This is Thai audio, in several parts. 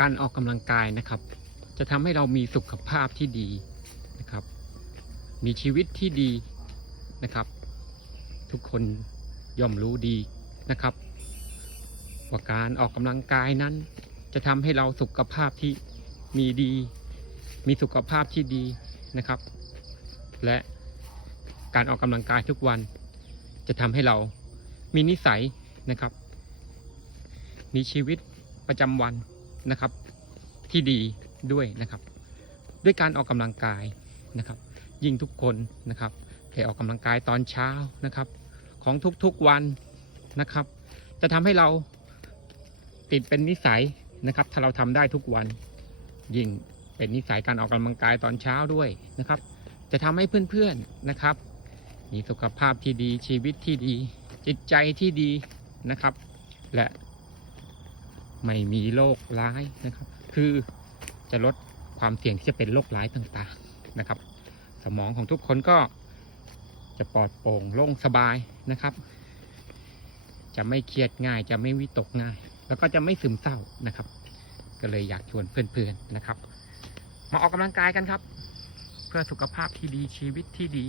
การออกกำลังกายนะครับ จะทำให้เรามีสุขภาพที่ดีนะครับ มีชีวิตที่ดีนะครับ ทุกคนย่อมรู้ดีนะครับว่าการออกกำลังกายนั้น จะทำให้เราสุขภาพที่มีดี มีสุขภาพที่ดีนะครับ และการออกกำลังกายทุกวัน จะทำให้เรามีนิสัยนะครับ มีชีวิตประจำวัน นะครับ ที่ดีด้วยนะครับ ด้วยการออกกำลังกายนะครับ ยิ่งทุกคนนะครับได้ออกกำลังกายตอนเช้านะครับ ของทุกๆวันนะครับ จะทำให้เราติดเป็นนิสัยนะครับ ถ้าเราทำได้ทุกวันยิ่งเป็นนิสัยการออกกำลังกายตอนเช้าด้วยนะครับ จะทำให้เพื่อนๆนะครับ มีสุขภาพที่ดีชีวิตที่ดี จิตใจที่ดีนะครับ และ ไม่มีโรคร้ายนะครับ คือจะลดความเสี่ยงที่จะเป็นโรคร้ายต่างๆนะครับ สมองของทุกคนก็จะปลอดโปร่งโล่งสบายนะครับ จะไม่เครียดง่าย จะไม่วิตกง่าย แล้วก็จะไม่ซึมเศร้านะครับ ก็เลยอยากชวนเพื่อนๆนะครับ มาออกกำลังกายกันครับ เพื่อสุขภาพที่ดีชีวิตที่ดี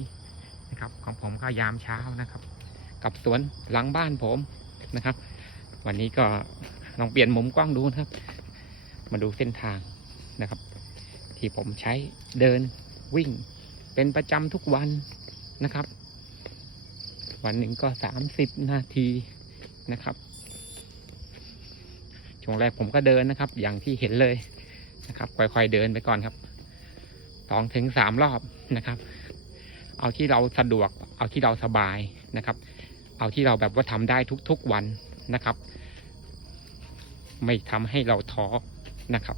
นะครับ ของผมก็ยามเช้านะครับ กับสวนหลังบ้านผมนะครับ วันนี้ก็ ลองเปลี่ยนมุมกล้องดูนะครับ มาดูเส้นทางนะครับ ที่ผมใช้เดินวิ่งเป็นประจำทุกวันนะครับ วันหนึ่งก็สามสิบนาทีนะครับช่วงแรกผมก็เดินนะครับ อย่างที่เห็นเลยนะครับ ค่อยๆเดินไปก่อนครับสองถึงสามรอบนะครับ เอาที่เราสะดวก เอาที่เราสบายนะครับ เอาที่เราแบบว่าทำได้ทุกๆวันนะครับ ไม่ทำให้เราท้อนะครับ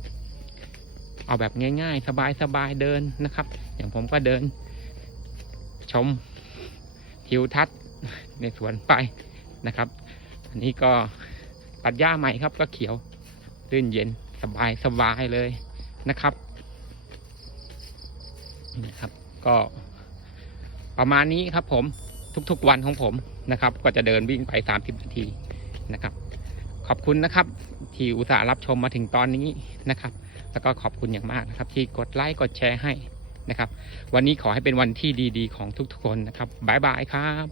เอาแบบง่าย ๆ สบายๆเดินนะครับ อย่างผมก็เดิน ชมทิวทัศน์ในสวนไปนะครับ อันนี้ก็ตัดหญ้าใหม่ครับก็เขียวรื่นเย็นสบายสบายเลยนะครับนี่ครับ ก็ประมาณนี้ครับผมทุกๆวันของผมนะครับ ก็จะเดินวิ่งไป 30 นาทีนะครับ ขอบคุณนะครับ ที่อุตส่าห์รับชมมาถึงตอนนี้นะครับ แล้วก็ขอบคุณอย่างมากนะครับ ที่กดไลค์กดแชร์ให้นะครับ วันนี้ขอให้เป็นวันที่ดีๆ ของทุกๆคนนะครับบ๊ายบายครับ